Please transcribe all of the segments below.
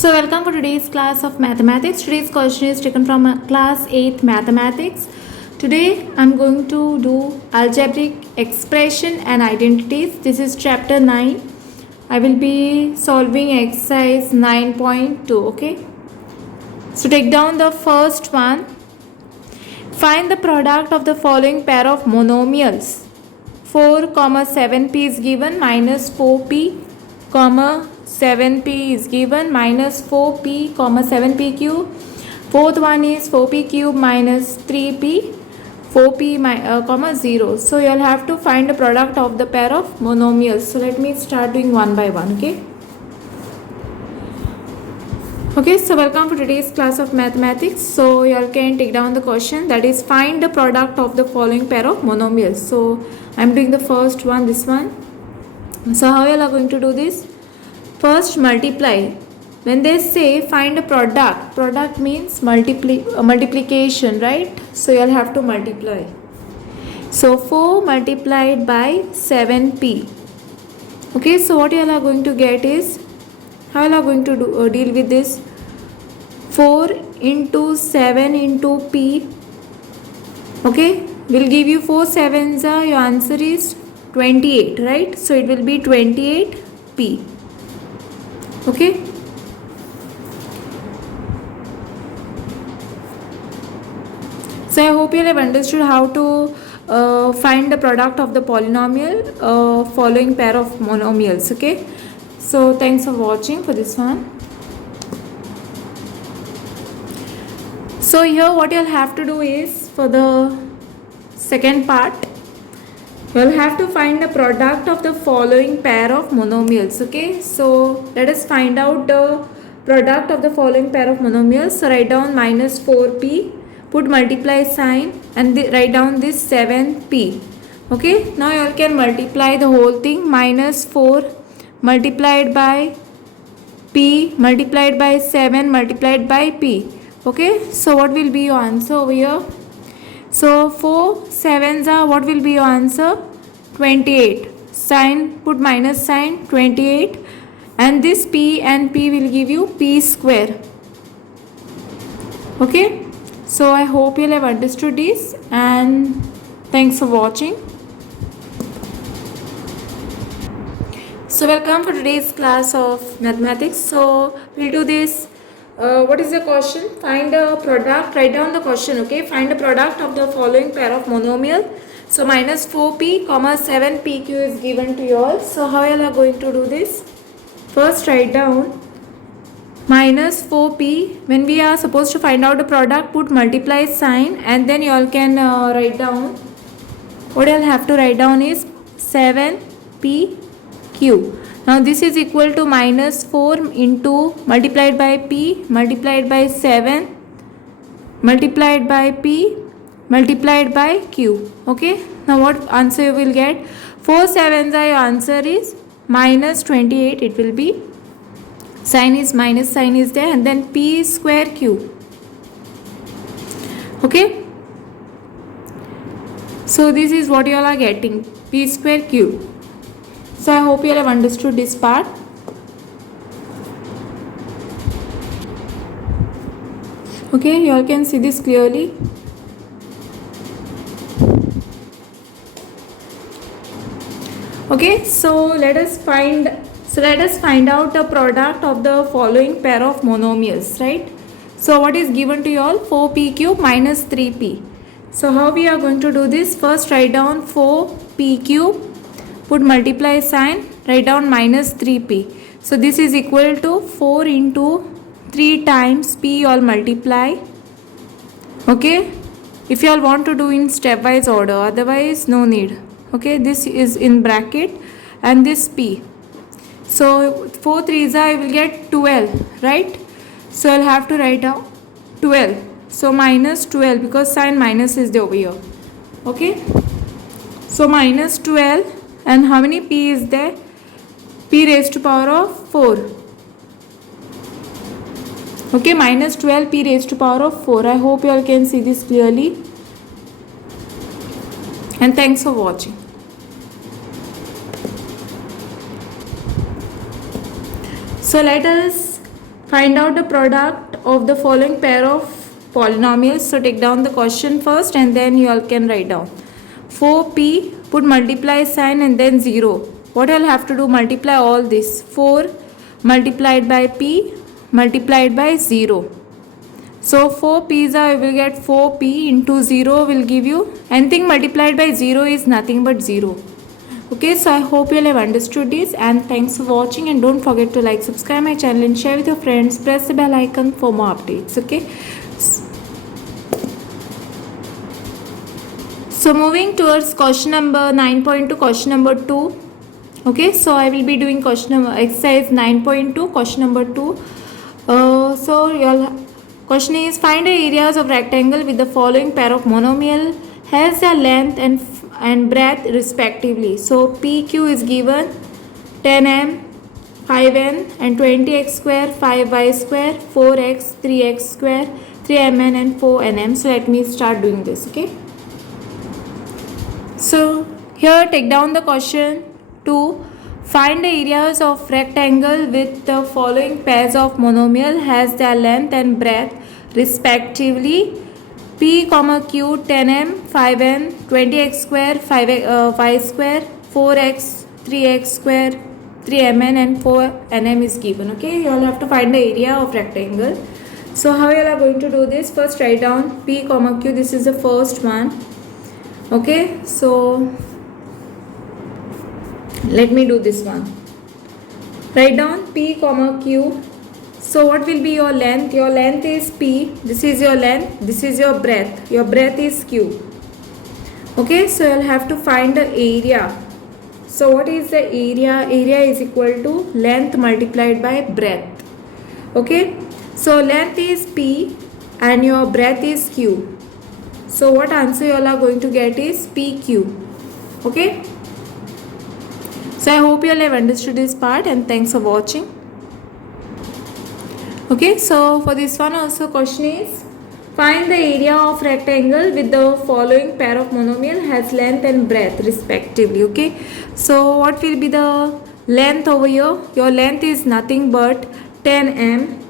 So welcome for today's class of mathematics. Today's question is taken from class 8 mathematics. Today I'm going to do algebraic expression and identities. This is chapter 9. I will be solving exercise 9.2. Okay. So take down the first one. Find the product of the following pair of monomials. 4, 7p is given, minus 4p, 7p is given, minus 4p, 7p cube. Fourth one is 4p cube minus 3p, 4p, 0. So you'll have to find the product of the pair of monomials. So let me start doing one by one, okay? Okay, so welcome for today's class of mathematics. So you all can take down the question, that is find the product of the following pair of monomials. So I'm doing the first one, this one. So how you all are going to do this? First multiply. When they say find a product means multiplication, right? So you all have to multiply. So 4 multiplied by 7p. Okay, so what you all are going to get is, how you all are going to deal with this? 4 into 7 into p. Okay, will give you 4 sevens. Your answer is 28, right? So it will be 28p. Okay. So I hope you have understood how to find the product of the polynomial following pair of monomials. Okay. So thanks for watching for this one. So here what you'll have to do is, for the second part, you'll have to find the product of the following pair of monomials. Okay, so let us find out the product of the following pair of monomials. So write down minus 4p, put multiply sign, and write down this 7p. Okay, now you all can multiply the whole thing. Minus 4 multiplied by p multiplied by 7 multiplied by p. Okay, so what will be your answer over here? So 4 sevens are, what will be your answer? 28. Sign, put minus sign, 28, and this p and p will give you p square. Okay, so I hope you have understood this, and thanks for watching. So welcome for today's class of mathematics. So we'll do this. What is the question? Find a product. Write down the question. Okay, find a product of the following pair of monomial. So minus 4p, 7pq is given to you all. So how you all are going to do this? First write down minus 4p. When we are supposed to find out the product, put multiply sign, and then you all can write down. What you all have to write down is 7pq. Now this is equal to minus 4 into multiplied by p multiplied by 7 multiplied by p multiplied by q. Okay, now what answer you will get? 4 sevens are, your answer is minus 28. It will be, sign is minus sign is there, and then p square q. Okay, so this is what you all are getting, p square q. So I hope you have understood this part. Okay, you all can see this clearly. Okay, so let us find out the product of the following pair of monomials, right? So what is given to you all? 4p cube minus 3p. So how we are going to do this? First write down 4p cube, put multiply sign, write down minus 3p. So this is equal to 4 into 3 times p, all multiply. Okay, if you all want to do in stepwise order, otherwise no need. Okay, this is in bracket and this p. So 4 3s I will get 12, right? So I'll have to write down 12. So minus 12, because sign minus is there over here. Okay, so minus 12, and how many p is there? P raised to power of 4. Okay, minus 12 p raised to power of 4. I hope you all can see this clearly, and thanks for watching. So let us Find out the product of the following pair of polynomials. So take down the question first and then you all can write down. 4p, put multiply sign and then 0. What I'll have to do? Multiply all this. 4 multiplied by p multiplied by 0. So 4 pizza you will get 4p into 0 will give you anything multiplied by 0 is nothing but 0. Okay, so I hope you all have understood this, and thanks for watching, and don't forget to like, subscribe my channel and share with your friends. Press the bell icon for more updates. Okay, so moving towards question number 9.2, question number 2. Okay, so I will be doing question number exercise 9.2, question number 2. So your question is, find the areas of rectangle with the following pair of monomial has their length and breadth respectively. So PQ is given 10m, 5n and 20x square, 5y square, 4x, 3x square, 3mn and 4nm. So let me start doing this. Okay, so here take down the question. 2. Find the areas of rectangle with the following pairs of monomial has their length and breadth respectively. P, Q, 10m, 5n, 20x square, 5y square, 4x, 3x square, 3mn and 4nm is given. Okay, you all have to find the area of rectangle. So how you all are going to do this? First write down P, Q. This is the first one. Okay, so let me do this one. Write down P, Q. So what will be your length? Your length is P. This is your length. This is your breadth. Your breadth is Q. Okay, so you'll have to find the area. So what is the area? Area is equal to length multiplied by breadth. Okay, so length is P and your breadth is Q. So what answer you all are going to get is PQ. Okay, so I hope you all have understood this part, and thanks for watching. Okay, so for this one also question is, find the area of rectangle with the following pair of monomial has length and breadth respectively. Okay, so what will be the length over here? Your length is nothing but 10m.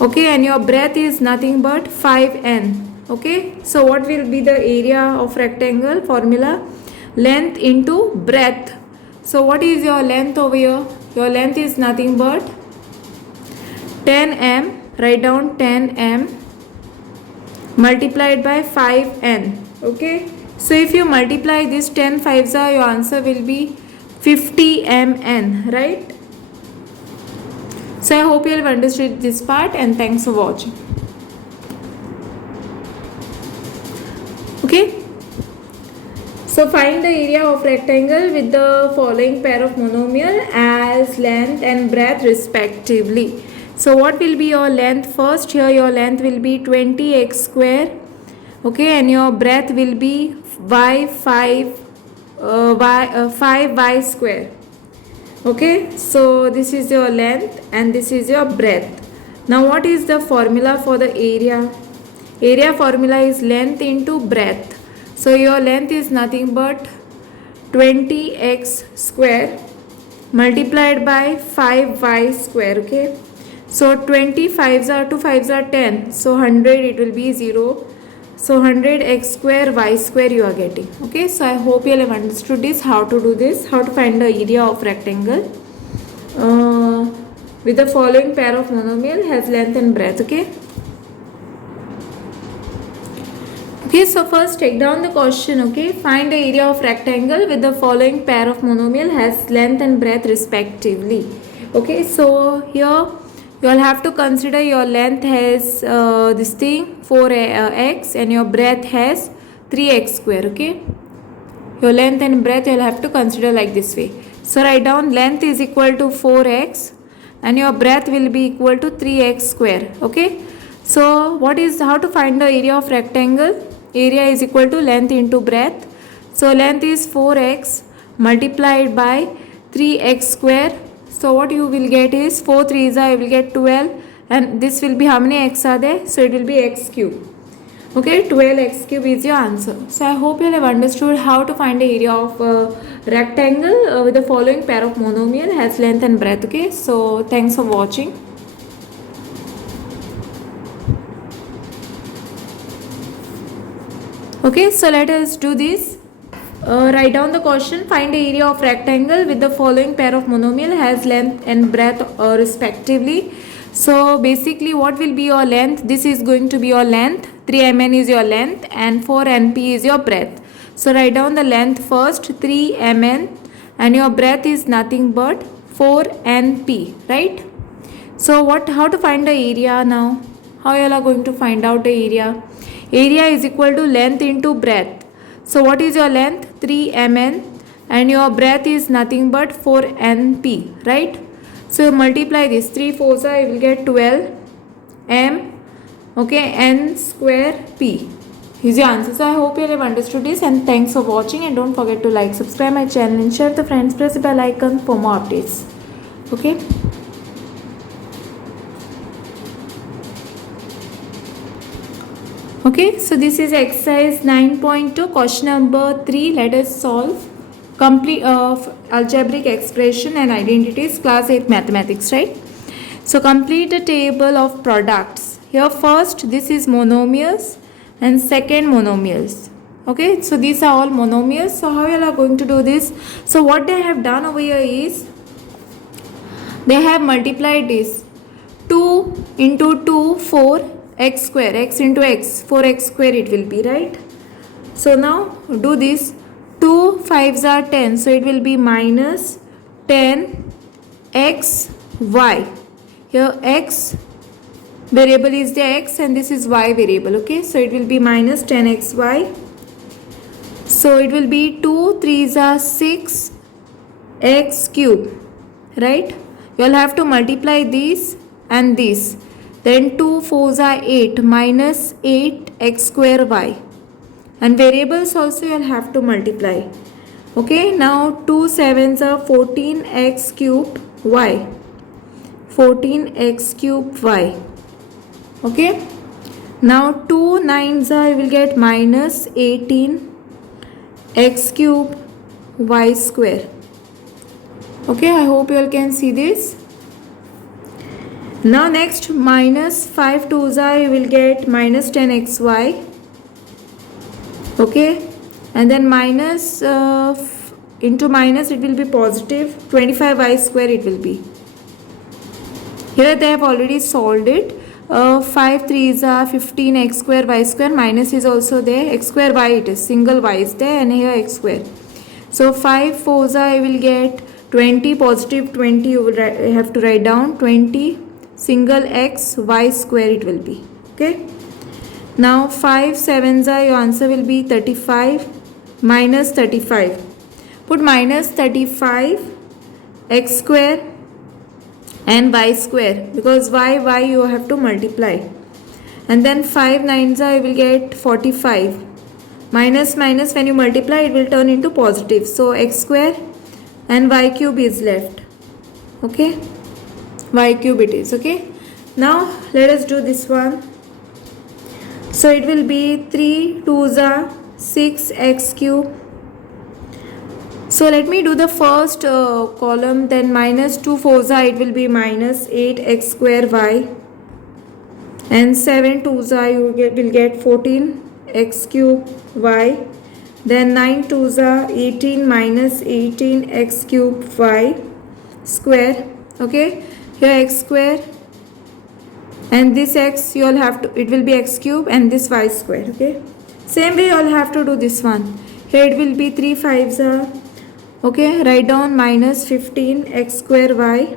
Okay, and your breadth is nothing but 5n. Okay, so what will be the area of rectangle? Formula, length into breadth. So what is your length over here? Your length is nothing but 10m. Write down 10m multiplied by 5n. Okay, so if you multiply this 10 5s, your answer will be 50mn, right? So I hope you have understood this part, and thanks for watching. Okay, so find the area of rectangle with the following pair of monomial as length and breadth respectively. So what will be your length? First here your length will be 20x square. Okay, and your breadth will be 5y square. Okay, so this is your length and this is your breadth. Now what is the formula for the area? Area formula is length into breadth. So your length is nothing but 20x square multiplied by 5y square. Okay, so 2 5s are 10, so 100 it will be 0. So 100x square y square you are getting. Okay, so I hope you all have understood this, how to do this, how to find the area of rectangle with the following pair of monomial has length and breadth. Okay, okay, so first take down the question. Okay, find the area of rectangle with the following pair of monomial has length and breadth respectively. Okay, so here you all have to consider your length has this thing 4x and your breadth has 3x square. Okay, your length and breadth you will have to consider like this way. So write down length is equal to 4x and your breadth will be equal to 3x square. Okay, so what is, how to find the area of rectangle? Area is equal to length into breadth. So length is 4x multiplied by 3x square. So what you will get is 4 3s you will get 12, and this will be how many x are there? So it will be x cube. Okay, 12x cube is your answer. So I hope you have understood how to find the area of rectangle with the following pair of monomial has length and breadth. Okay, so thanks for watching. Okay, so let us do this. Write down the question. Find the area of rectangle with the following pair of monomial has length and breadth respectively. So basically what will be your length? This is going to be your length. 3 mn is your length and 4 np is your breadth. So write down the length first, 3 mn, and your breadth is nothing but 4 np, right? So how to find the area now? How you are going to find out the area? Area is equal to length into breadth. So what is your length? 3 mn, and your breadth is nothing but 4 np, right? So multiply this. 3 4s you will get 12 m, okay, n square p is your answer. So I hope you have understood this, and thanks for watching, and don't forget to like, subscribe my channel and share with the friends. Press the bell icon for more updates. Okay. Okay, so this is exercise 9.2, question number 3. Let us solve complete algebraic expression and identities, class 8 mathematics, right? So complete the table of products. Here first this is monomials and second monomials. Okay, so these are all monomials. So how you are going to do this? So what they have done over here is they have multiplied this 2 into 2 4 x square, x into x, 4x square it will be, right? So now do this. 2 5s are 10, so it will be minus 10 x y. Here x variable is the x and this is y variable. Okay, so it will be minus 10 xy. So it will be 2 3s are 6 x cube, right? You will have to multiply this and this. Then 2 4s are 8 minus 8 x square y, and variables also you will have to multiply. Okay, now 2 7s are 14 x cube y, 14 x cube y. Okay, now 2 9s are you will get minus 18 x cube y square. Okay, I hope you all can see this. Now next, minus 5 2s are you will get minus 10 xy. Okay, and then minus into minus it will be positive 25 y square it will be. Here they have already solved it. 5 3s are 15 x square y square, minus is also there, x square y it is, single y is there, and here x square. So 5 4s are you will get 20, positive 20 you will have to write down, 20 single x y square it will be. Okay, now 5 7s are your answer will be 35 minus 35. Put minus 35 x square and y square, because y you have to multiply, and then 5 9s are you will get 45. Minus minus when you multiply it will turn into positive, so x square and y cube is left. Okay, y cube it is. Okay, now let us do this one. So it will be 3 2s are 6 x cube. So let me do the first column, then minus 2 4s are it will be minus 8 x square y, and 7 2s are you will get 14 x cube y, then 9 2s are 18 minus 18 x cube y square. Okay, here x square and this x you all have to, it will be x cube, and this y square. Okay, same way you all have to do this one. Here it will be 3 5s are, okay, write down minus 15 x square y.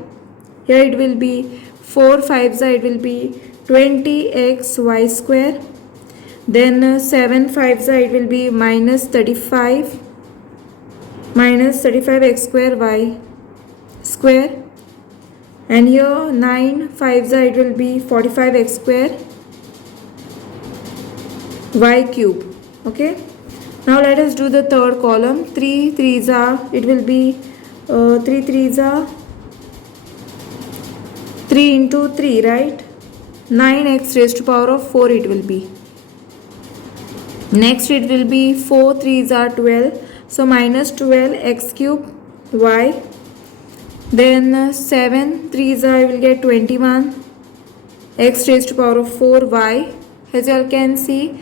Here it will be 4 5s are it will be 20 x y square, then 7 5s are it will be minus 35 x square y square, and here 9 5s are it will be 45 x square y cube. Okay, now let us do the third column. 3 3s are it will be 3 3s are 3 into 3, right? 9x raised to power of 4 it will be. Next it will be 4 3s are 12, so minus 12 x cube y, then 7 3s are you will get 21 x raised to power of 4 y. As you all can see,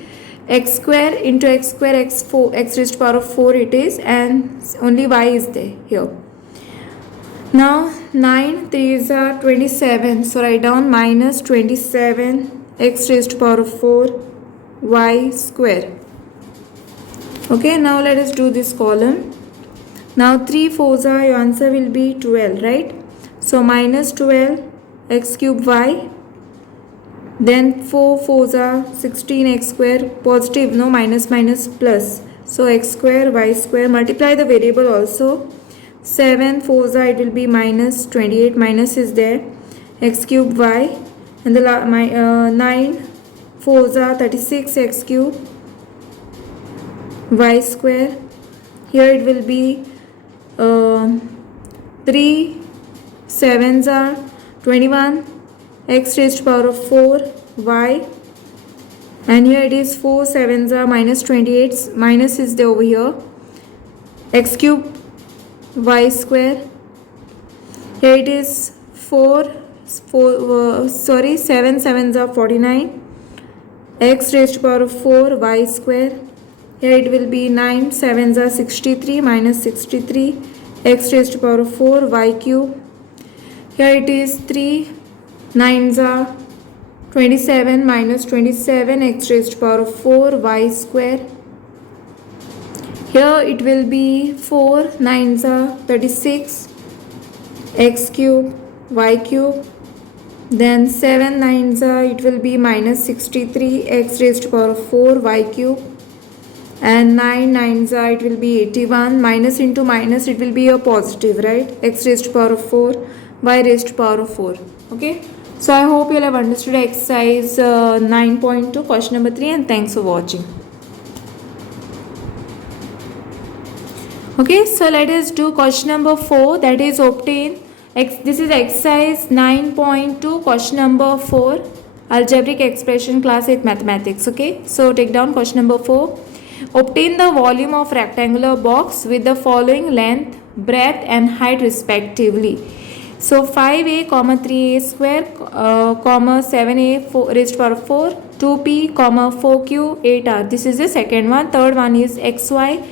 x square into x square x raised to power of 4 it is, and only y is there here. Now 9 3s are 27, so write down minus 27 x raised to power of 4 y square. Okay, now let us do this column. Now 3 4s are, your answer will be 12, right? So minus 12 x cube y, then 4 4s are 16 x square, positive, no, minus minus plus, so x square y square, multiply the variable also. 7 4s are, it will be minus 28, minus is there, x cube y, and the 9 4s are 36 x cube y square. Here it will be 3 7s are 21 x raised to power of 4 y, and here it is 4 7s are minus 28, minus is there over here, x cube y square. Here it is 7 7s are 49 x raised to power of 4 y square. Here it will be 9 7s are 63, minus 63 x raised to power of 4 y cube. Here it is 3 9s are 27, minus 27 x raised to power of 4 y square. Here it will be 4 9s are 36 x cube y cube, then 7 9s are, it will be minus 63 x raised to power of 4 y cube, and 9 9s are, it will be 81, minus into minus it will be a positive, right? X raised to power of 4 y raised to power of 4. Okay, so I hope you all have understood exercise 9.2 question number 3, and thanks for watching. Okay, so let us do question number 4, that is obtain this is exercise 9.2 question number 4, algebraic expression class 8 mathematics. Okay, so take down question number 4. Obtain the volume of rectangular box with the following length, breadth and height respectively. So 5a, 3a square, 7a raised to power 4, 2p, 4q, 8r. This is the second one. Third one is xy,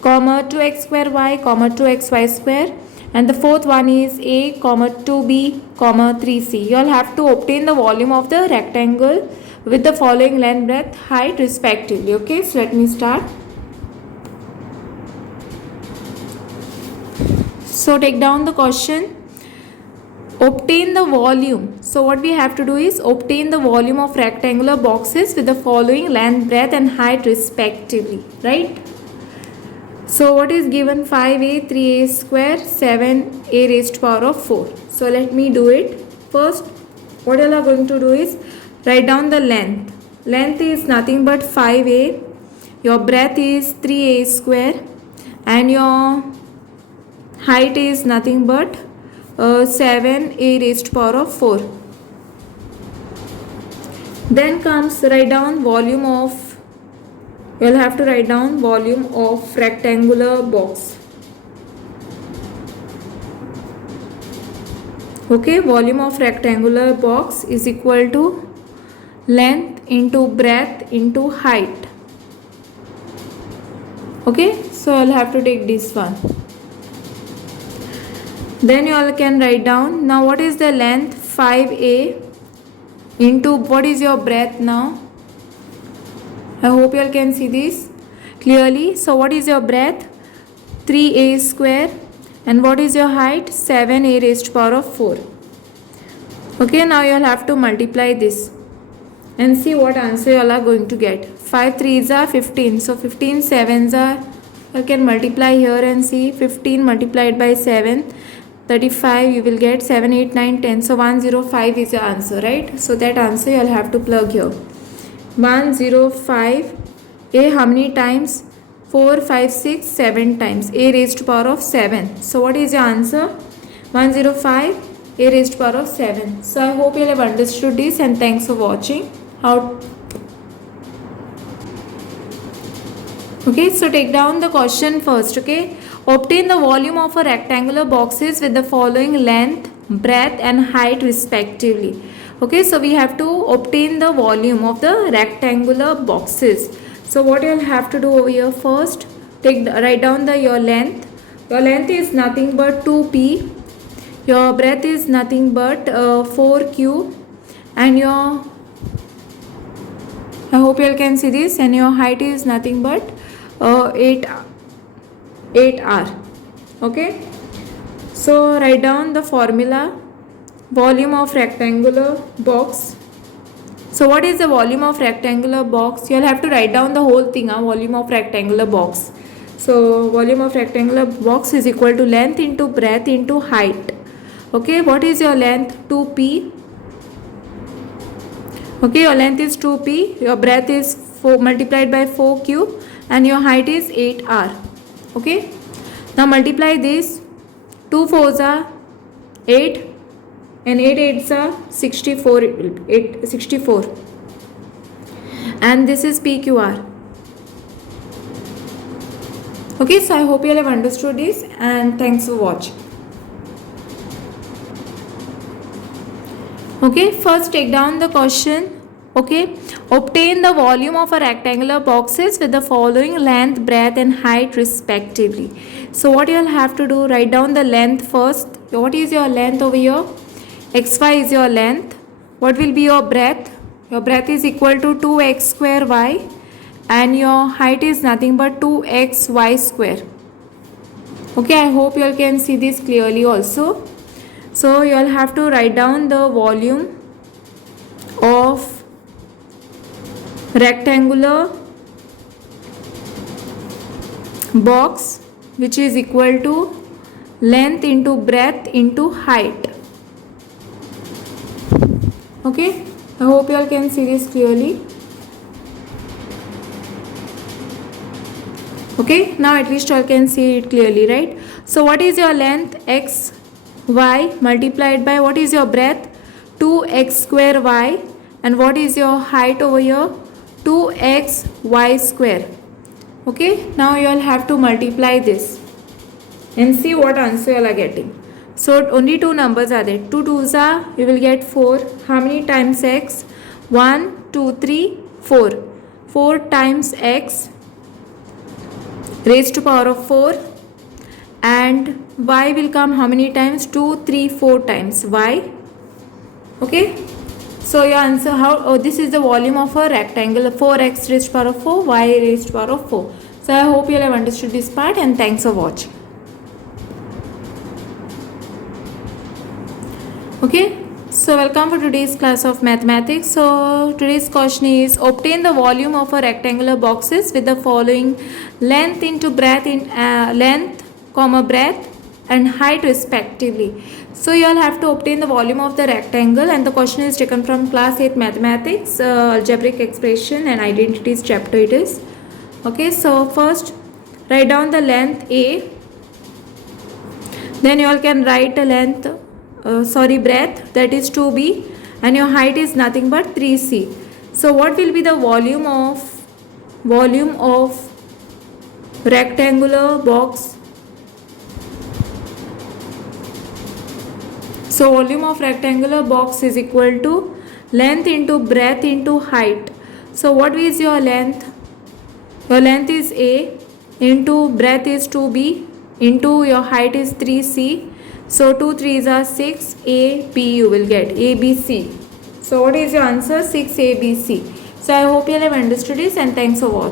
2x square y, 2xy square. And the fourth one is a, 2b, 3c. You all have to obtain the volume of the rectangle with the following length, breadth, height respectively. Okay, so let me start. So take down the question. Obtain the volume. So what we have to do is obtain the volume of rectangular boxes with the following length, breadth and height respectively, right? So what is given? 5a, 3a square, 7a raised to power of 4. So let me do it. First, what you are going to do is write down the length. Length is nothing but 5a. Your breadth is 3a square. And your height is nothing but 7a raised to power of 4. Then comes write down volume of, you will have to write down volume of rectangular box. Okay, volume of rectangular box is equal to length into breadth into height. Okay, so I'll have to take this one. Then you all can write down, now what is the length? 5a into what is your breadth now? I hope you all can see this clearly. So what is your breadth? 3a square. And what is your height? 7a raised to power of 4. Okay, now you all have to multiply this and see what answer you all are going to get. 5 3s are 15. So 15 7s are, you can multiply here and see 15 multiplied by 7. 35, you will get 7 8 9 10. So 105 is your answer, right? So that answer you all have to plug here. 105, a how many times? 4 5 6 7 times, a raised to power of 7. So what is your answer? 105, a raised to power of 7. So I hope you have understood this, and thanks for watching. Okay, so take down the question first. Okay, obtain the volume of a rectangular boxes with the following length, breadth and height respectively. Okay, so we have to obtain the volume of the rectangular boxes. So what you'll have to do over here, first write down your length. Your length is nothing but 2p. Your breadth is nothing but 4q, and your, I hope you all can see this, and your height is nothing but 8r. Okay, so write down the formula. Volume of rectangular box. So what is the volume of rectangular box? You'll have to write down the whole thing, volume of rectangular box. So volume of rectangular box is equal to length into breadth into height. Okay, what is your length? 2p. Okay, your length is 2p, your breadth is 4 multiplied by 4q, and your height is 8r. Okay, now multiply this. 2 4s are 8, and 8 8s are 64. 64, and this is PQR. Okay, so I hope you all have understood this, and thanks for watching. Okay, first take down the question. Okay, obtain the volume of a rectangular boxes with the following length, breadth and height respectively. So what you will have to do, write down the length first. What is your length over here? XY is your length. What will be your breadth? Your breadth is equal to 2x square y, and your height is nothing but 2xy square. Okay, I hope you all can see this clearly also. So you all have to write down the volume of rectangular box, which is equal to length into breadth into height. Okay, I hope you all can see this clearly. Okay, now at least you all can see it clearly, right? So what is your length? X y multiplied by what is your breadth? 2x square y, and what is your height over here? 2xy square. Okay, now you all have to multiply this and see what answer you all are getting. So only two numbers are there. 2 2s are, you will get 4. How many times x? 1 2 3 4. 4 times x raised to power of 4, and y will come how many times? 2 3 4 times y. Okay, so your answer, this is the volume of a rectangle, 4x raised to power of 4, y raised to power of 4. So I hope you all have understood this part, and thanks for watching. Okay, so welcome for today's class of mathematics. So today's question is, obtain the volume of a rectangular boxes with the following length into breadth in length comma breadth and height respectively. So you all have to obtain the volume of the rectangle, and the question is taken from class 8 mathematics, algebraic expression and identities chapter it is. Okay, so first write down the length A, then you all can write a length breadth, that is 2b, and your height is nothing but 3c. So what will be the volume of rectangular box? So volume of rectangular box is equal to length into breadth into height. So what is your length? Your length is A, into breadth is 2b, into your height is 3c. So 2 3s are 6, A, B you will get, A, B, C. So what is your answer? 6, A, B, C. So I hope you have understood this, and thanks for watching.